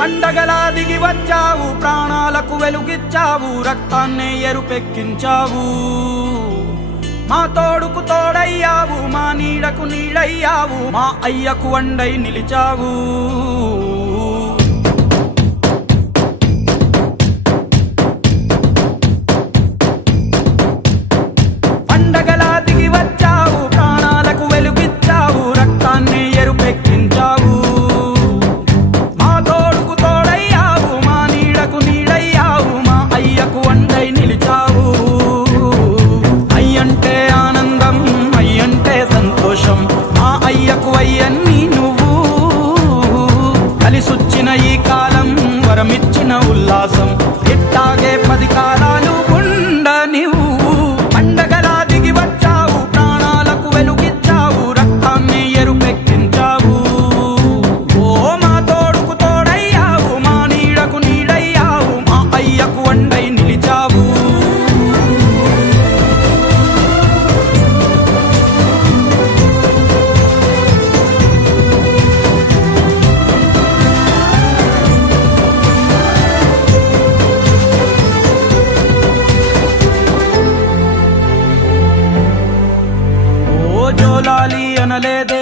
పండగలా దిగి వచ్చావు, ప్రాణాలకు వెలుగిచ్చావు, రక్తాన్నే ఎరుపెక్కించావు. మా తోడుకు తోడయ్యావు, మా నీడకు నీడయ్యావు, మా అయ్యకు అండై నిలిచావు. పండగలా దిగి వచ్చావు, ప్రాణాలకు వెలుగిచ్చావు, రక్తాన్నే ఎరుపెక్కించావు. మా తోడుకు తోడయ్యావు, మా నీడకు నీడయ్యావు, మా అయ్యకు అండై నిలిచావు. అయ్యంటే ఆనందం, అయ్యంటే సంతోషం, మా అయ్యకు అయ్యన్ని నువ్వు. కలిసొచ్చిన ఈ కాలం వరమిచ్చిన ఉల్లాసం, ఇట్టాగే 10 కాలాలు ఉండనివ్వు. పండగలా దిగి వచ్చావు, ప్రాణాలకు వెలుగిచ్చావు, రక్తాన్ని ఎరుపెక్కించావు. ఓ మా తోడుకు తోడయ్యావు, మా నీడకు నీడయ్యావు, మా అయ్యకు అండై నిలిచావు. జోలాలి అనలేదే